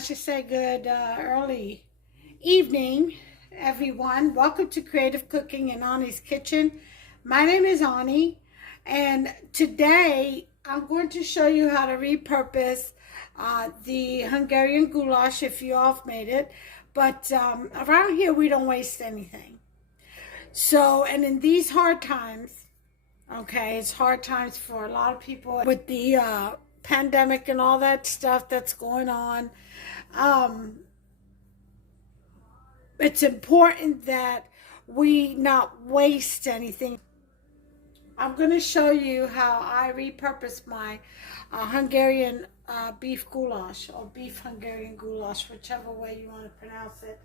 I should say good early evening, everyone. Welcome to Creative Cooking in Ani's Kitchen. My name is Ani, and today I'm going to show you how to repurpose the Hungarian goulash if you all have made it. But around here, we don't waste anything. So, and in these hard times, okay, it's hard times for a lot of people with the pandemic and all that stuff that's going on. It's important that we not waste anything. I'm going to show you how I repurpose my Hungarian beef goulash, or beef Hungarian goulash, whichever way you want to pronounce it.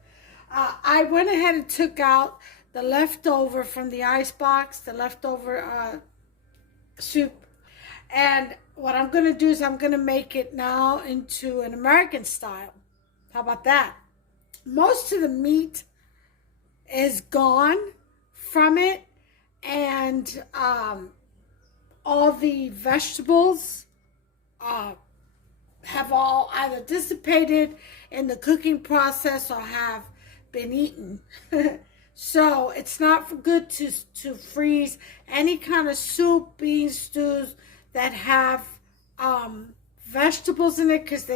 I went ahead and took out the leftover from the ice box, the leftover soup. And what I'm going to do is I'm going to make it now into an American style. How about that? Most of the meat is gone from it, and all the vegetables have all either dissipated in the cooking process or have been eaten. So it's not good to freeze any kind of soup, beans, stews that have vegetables in it, because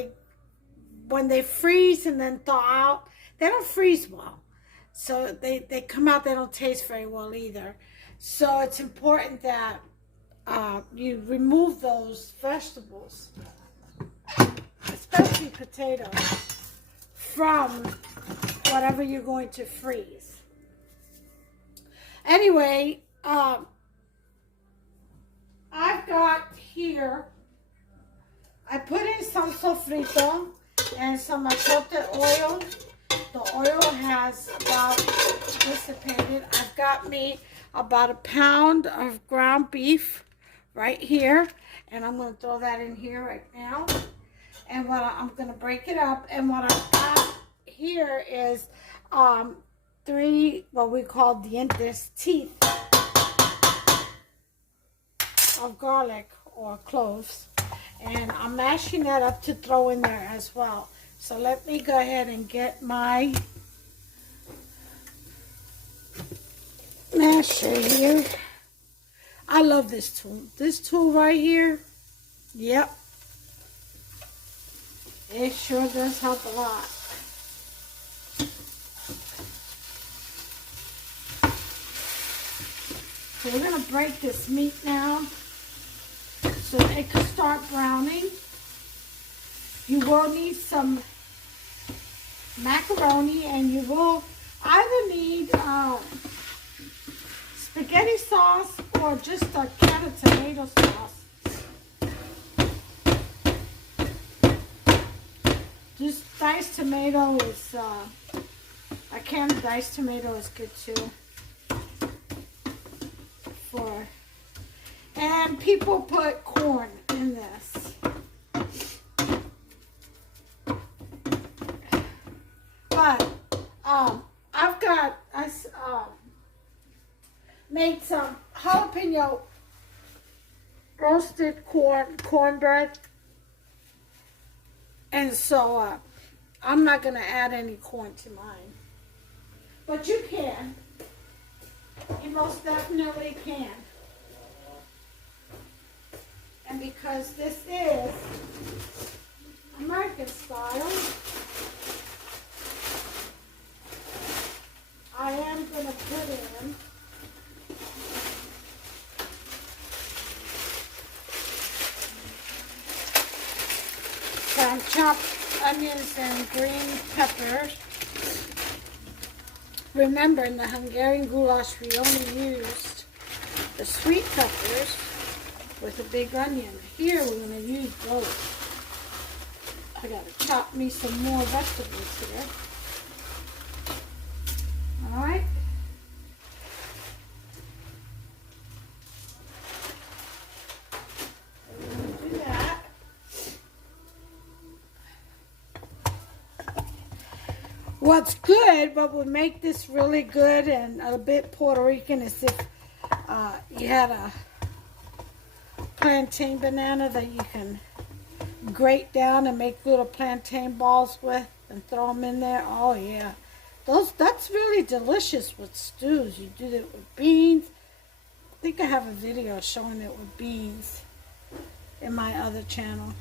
when they freeze and then thaw out, they don't freeze well. So they come out, they don't taste very well either. So it's important that you remove those vegetables, especially potatoes, from whatever you're going to freeze. Anyway, I've got here, I put in some sofrito and some achiote oil. The oil has about dissipated. I've got me about a pound of ground beef right here, and I'm going to throw that in here right now. And what I'm going to break it up, and what I've got here is 3 what we call dientes, teeth of garlic or cloves, and I'm mashing that up to throw in there as well. So let me go ahead and get my masher here. I love this tool. This tool right here, yep, it sure does help a lot. So we're going to break this meat now so it can start browning. You will need some macaroni, and you will either need spaghetti sauce or just a can of tomato sauce. Just diced tomato is, a can of diced tomato is good too. And people put corn in this. But I've got made some jalapeno roasted cornbread, and so I'm not going to add any corn to mine. But you can. You most definitely can. And because this is American style, I am going to put in some chopped onions and green peppers. Remember, in the Hungarian goulash, we only used the sweet peppers with a big onion. Here, we're going to use both. I got to chop me some more vegetables here. All right. We're going to do that. What's good, what would make this really good and a bit Puerto Rican, is if you had a plantain banana that you can grate down and make little plantain balls with and throw them in there. Oh yeah, that's really delicious with stews. You do that with beans. I think I have a video showing it with beans in my other channel.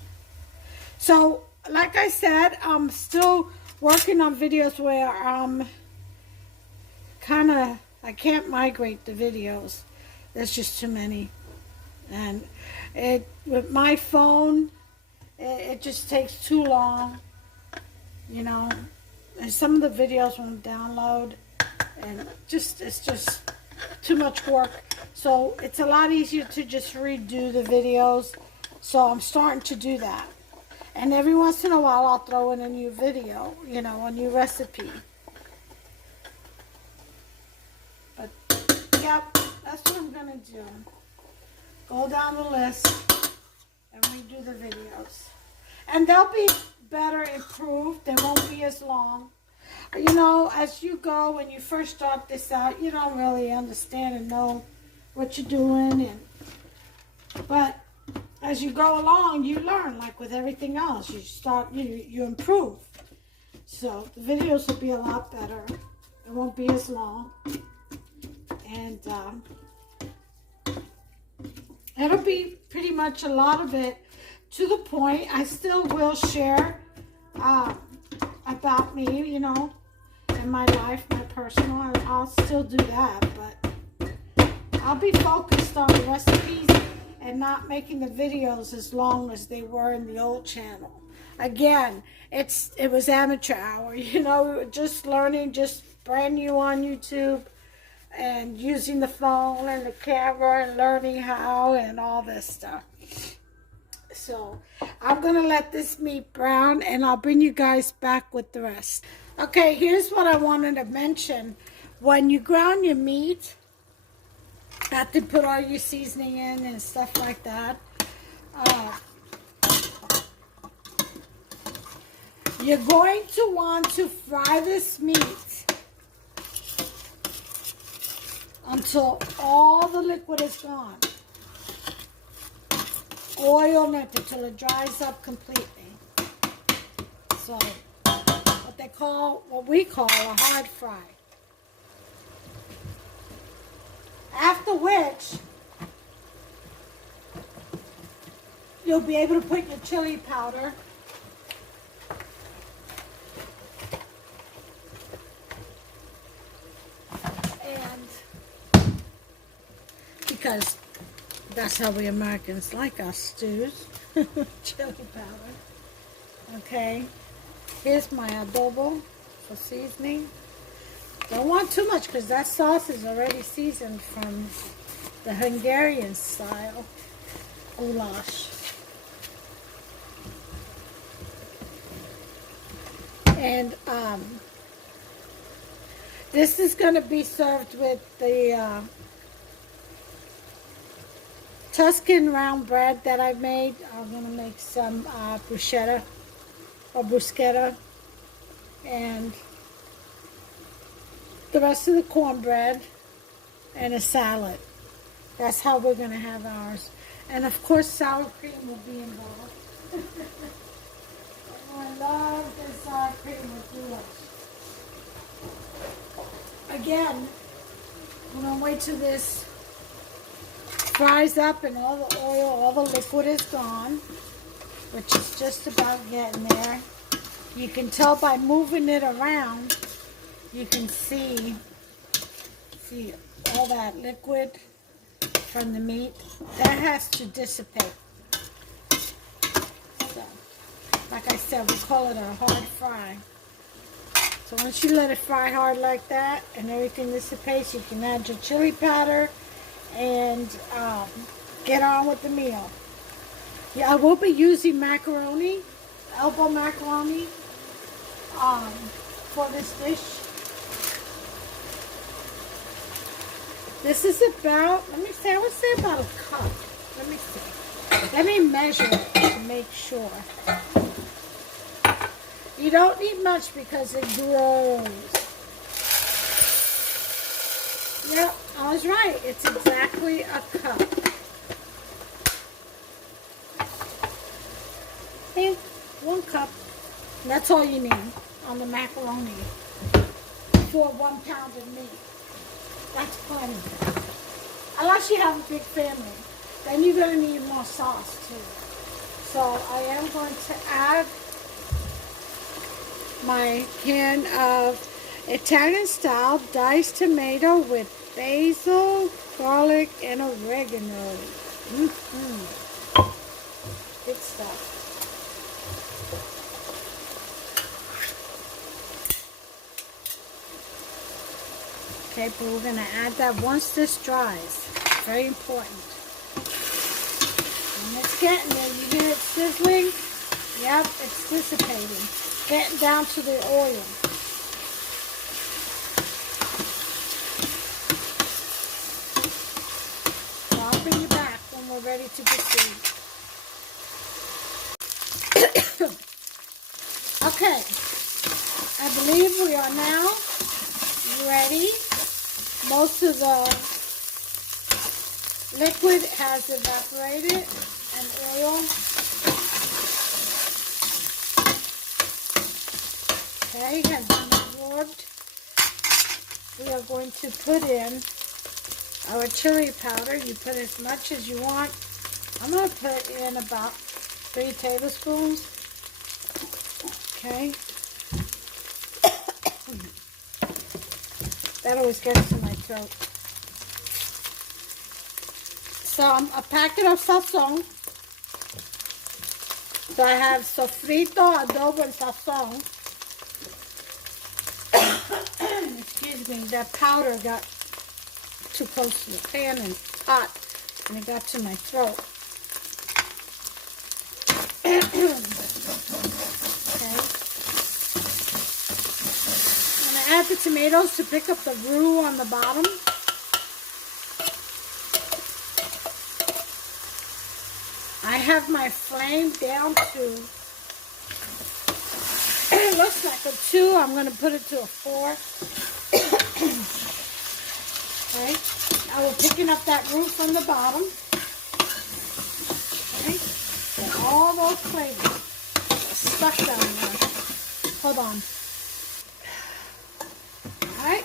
So like I said, I'm still working on videos where I can't migrate the videos. There's just too many, and with my phone it just takes too long, you know, and some of the videos won't download, and it's just too much work. So it's a lot easier to just redo the videos. So I'm starting to do that, and every once in a while I'll throw in a new video, you know, a new recipe. But yep, that's what I'm gonna do. Go down the list and redo the videos. And they'll be better improved. They won't be as long. You know, as you go, when you first start this out, you don't really understand and know what you're doing. But as you go along, you learn, like with everything else. You improve. So the videos will be a lot better. It won't be as long. And it'll be pretty much a lot of it to the point. I still will share about me, you know, and my life, my personal. I'll still do that, but I'll be focused on the recipes and not making the videos as long as they were in the old channel. Again, it was amateur hour, you know, just learning, just brand new on YouTube, and using the phone and the camera and learning how and all this stuff. So I'm gonna let this meat brown, and I'll bring you guys back with the rest. Okay, here's what I wanted to mention. When you ground your meat, after you put all your seasoning in and stuff like that, you're going to want to fry this meat until all the liquid is gone. Oil nothing till it dries up completely. So what we call a hard fry. After which you'll be able to put your chili powder and because that's how we Americans like our stews. Chili powder. Okay. Here's my adobo for seasoning. Don't want too much because that sauce is already seasoned from the Hungarian style goulash. And this is going to be served with the Tuscan round bread that I made. I'm going to make some bruschetta or bruschetta and the rest of the cornbread and a salad. That's how we're going to have ours. And of course sour cream will be involved. Everyone loves their sour cream with goulash. Again, I'm going to wait till this fries up and all the oil, all the liquid is gone, which is just about getting there. You can tell by moving it around, you can see all that liquid from the meat. That has to dissipate. So, like I said, we call it a hard fry. So once you let it fry hard like that and everything dissipates, you can add your chili powder and get on with the meal. Yeah, I will be using macaroni, elbow macaroni, for this dish. This is about, I would say about a cup. Let me see. Let me measure it to make sure. You don't need much because it grows. Yep, I was right. It's exactly a cup. Hey, 1 cup. And that's all you need on the macaroni for 1 pound of meat. That's plenty. Unless you have a big family, then you're going to need more sauce too. So I am going to add my can of Italian style diced tomato with basil, garlic, and oregano. Good stuff. Okay, but we're going to add that once this dries. Very important. And it's getting there. You hear it sizzling? Yep, it's dissipating. Getting down to the oil. So I'll bring you back when we're ready to proceed. Okay, I believe we are now ready. Most of the liquid has evaporated and oil. Okay, has been absorbed. We are going to put in our chili powder. You put as much as you want. I'm going to put in about 3 tablespoons. Okay. That always gets to my throat. So a packet of sazon. So I have sofrito, adobo, and sazon. Excuse me, that powder got too close to the pan and hot, and it got to my throat. Okay. I'm going to add the tomatoes to pick up the roux on the bottom. I have my flame down to, it looks like a 2. I'm going to put it to a 4. Okay. Now we're picking up that roux from the bottom. Okay. And all those flavors stuck down there. Hold on. All right.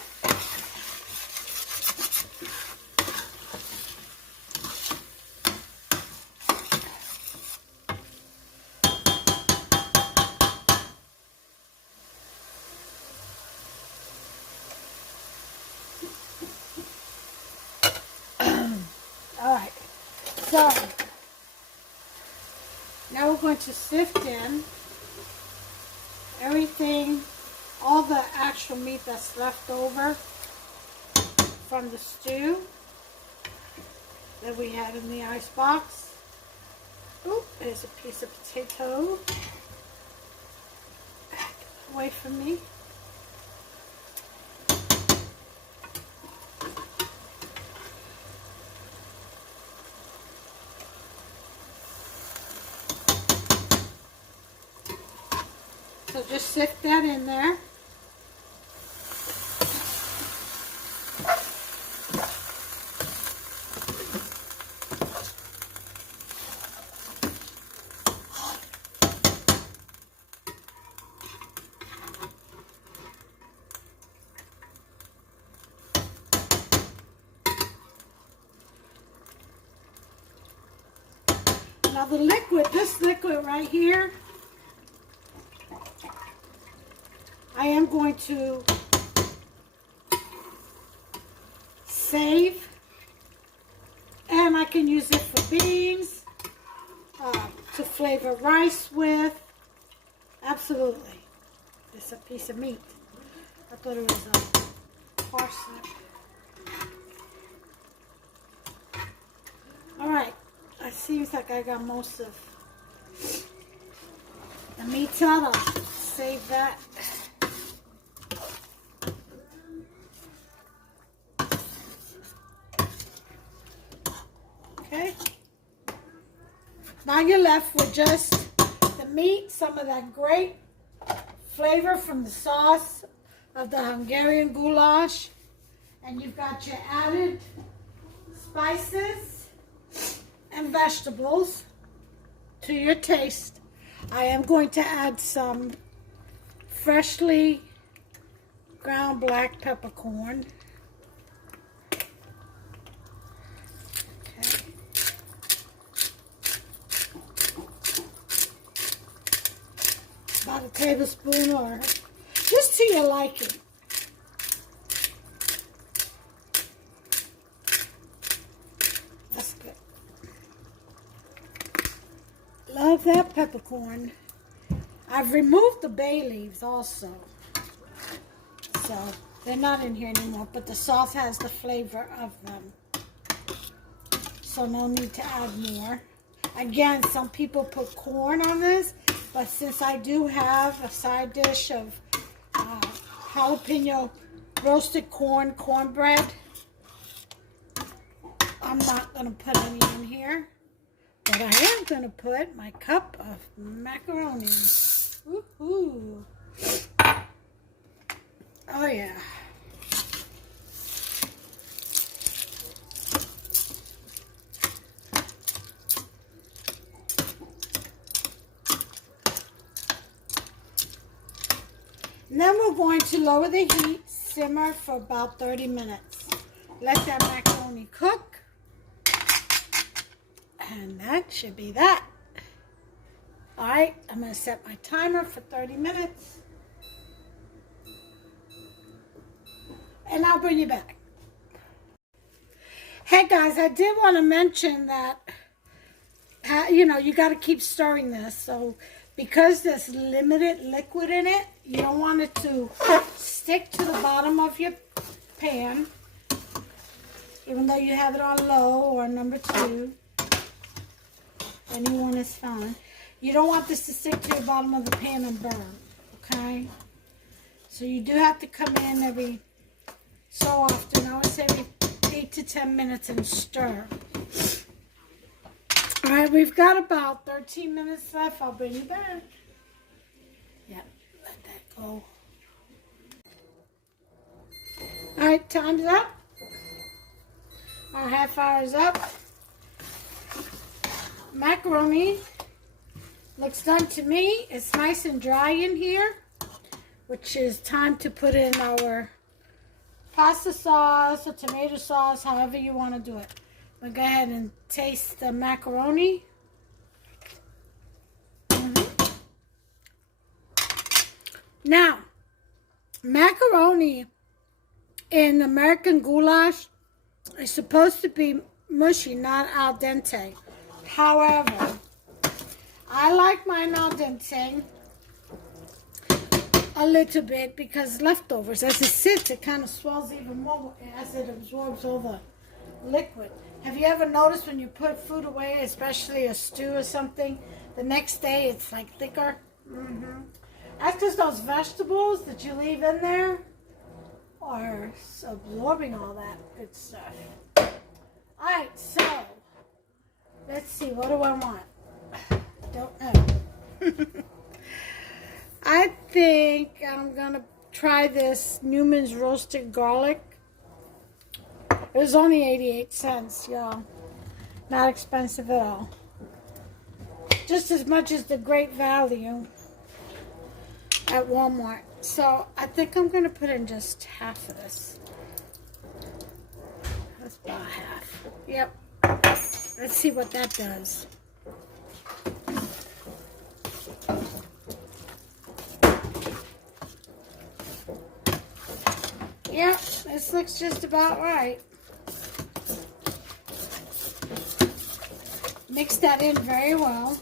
Alright, so now we're going to sift in everything, all the actual meat that's left over from the stew that we had in the ice box. Oop, there's a piece of potato. Away from me. So just sift that in there. Now the liquid, this liquid right here, I am going to save, and I can use it for beans, to flavor rice with. Absolutely. It's a piece of meat. I thought it was a parsnip. Alright, it seems like I got most of the meat out. I'll save that. Okay. Now you're left with just the meat, some of that great flavor from the sauce of the Hungarian goulash, and you've got your added spices and vegetables to your taste. I am going to add some freshly ground black peppercorn. Okay. About a tablespoon or just to your liking. That's good. Love that peppercorn. I've removed the bay leaves also. So they're not in here anymore, but the sauce has the flavor of them. So no need to add more. Again, some people put corn on this, but since I do have a side dish of jalapeno roasted cornbread, I'm not going to put any in here. But I am going to put my cup of macaroni. Woohoo! Oh yeah. And then we're going to lower the heat, simmer for about 30 minutes. Let that macaroni cook. And that should be that. Alright, I'm going to set my timer for 30 minutes. And I'll bring you back. Hey guys, I did want to mention that, you got to keep stirring this. So because there's limited liquid in it, you don't want it to stick to the bottom of your pan. Even though you have it on low or number 2. Anyone is fine. You don't want this to stick to the bottom of the pan and burn. Okay? So you do have to come in every so often. I would say every 8 to 10 minutes and stir. Alright, we've got about 13 minutes left. I'll bring you back. Yep, let that go. Alright, time's up. Our half hour is up. Macaroni looks done to me. It's nice and dry in here, which is time to put in our pasta sauce or tomato sauce, however you want to do it. We'll go ahead and taste the macaroni. Now, macaroni in American goulash is supposed to be mushy, not al dente. However, I like mine al dente a little bit because leftovers, as it sits, it kind of swells even more as it absorbs all the liquid. Have you ever noticed when you put food away, especially a stew or something, the next day it's like thicker? That's because those vegetables that you leave in there are absorbing all that good stuff. Alright, so let's see, what do I want? Don't know. I think I'm going to try this Newman's roasted garlic. It was only 88 cents, y'all. Not expensive at all. Just as much as the Great Value at Walmart. So I think I'm going to put in just half of this. That's about half. Yep. Let's see what that does. Yep, this looks just about right. Mix that in very well.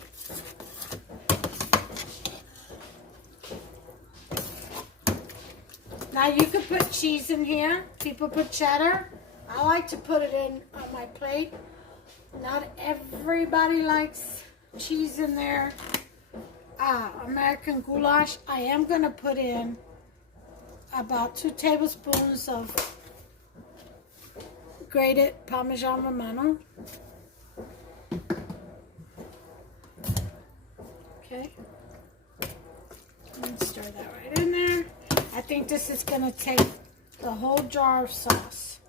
Now you could put cheese in here. People put cheddar. I like to put it in on my plate. Not everybody likes cheese in their American goulash. I am going to put in about 2 tablespoons of grated Parmesan Romano. Okay. And stir that right in there. I think this is going to take the whole jar of sauce.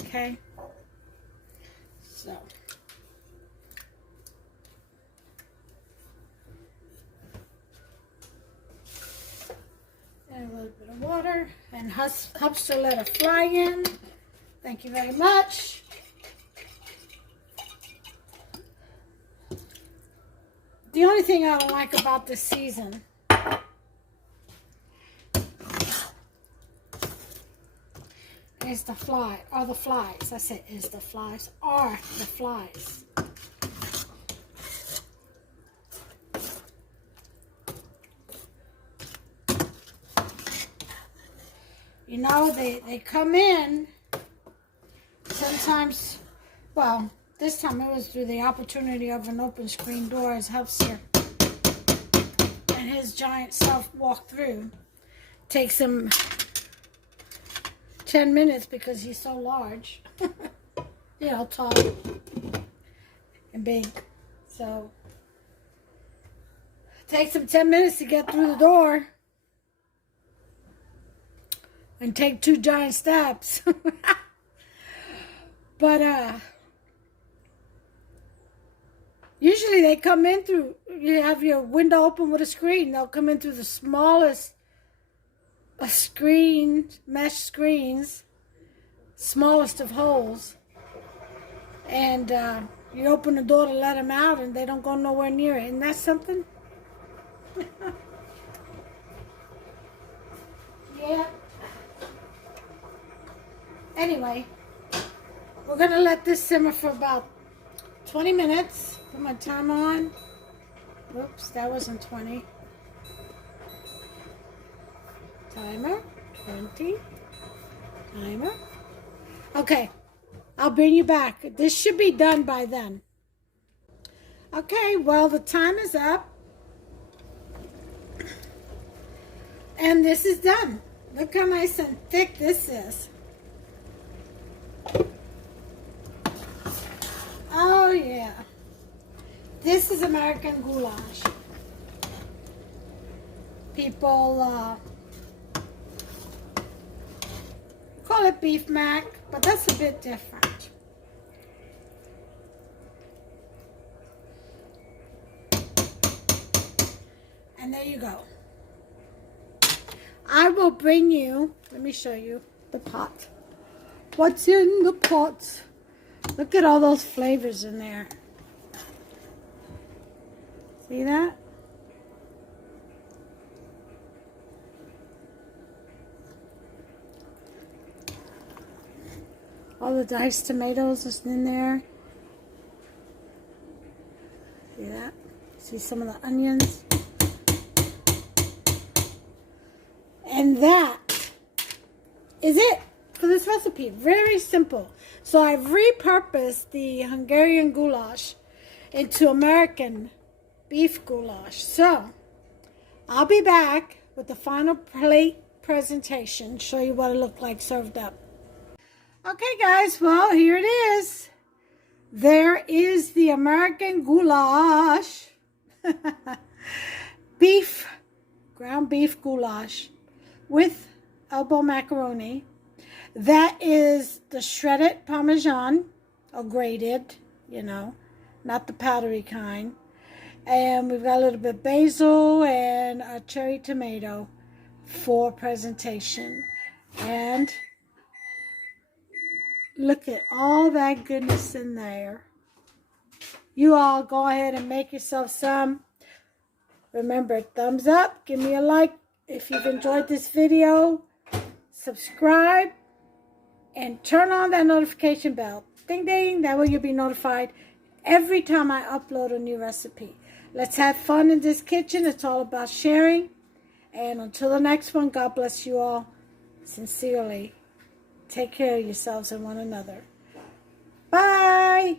Okay. So. And a little bit of water, and helps to let it fly in. Thank you very much. The only thing I don't like about this season is the flies. I said is the flies, are the flies. You know, they come in sometimes, well, this time it was through the opportunity of an open screen door as Hufster and his giant self walk through. Takes him 10 minutes because he's so large. You know, tall and big. So, it takes him 10 minutes to get through the door and take 2 giant steps. But, usually they come in through, you have your window open with a screen. They'll come in through the smallest mesh screens, smallest of holes. And you open the door to let them out and they don't go nowhere near it. Isn't that something? Yeah. Anyway, we're going to let this simmer for about 20 minutes. Put my timer on. Whoops, that wasn't 20. Timer, 20. Timer. Okay, I'll bring you back. This should be done by then. Okay, well, the time is up. And this is done. Look how nice and thick this is. Oh, yeah. This is American goulash. People call it beef mac, but that's a bit different. And there you go. I will bring you, let me show you the pot. What's in the pot? Look at all those flavors in there. See that? All the diced tomatoes is in there. See that? See some of the onions. And that is it for this recipe. Very simple. So I've repurposed the Hungarian goulash into American beef goulash. So I'll be back with the final plate presentation, show you what it looked like served up. Okay guys, well here it is. There is the American goulash. Ground beef goulash with elbow macaroni. That is the shredded Parmesan, or grated, you know, not the powdery kind. And we've got a little bit of basil and a cherry tomato for presentation. And look at all that goodness in there. You all go ahead and make yourself some. Remember, thumbs up, give me a like if you've enjoyed this video. Subscribe and turn on that notification bell. Ding ding, that way you'll be notified every time I upload a new recipe. Let's have fun in this kitchen. It's all about sharing. And until the next one, God bless you all sincerely. Take care of yourselves and one another. Bye.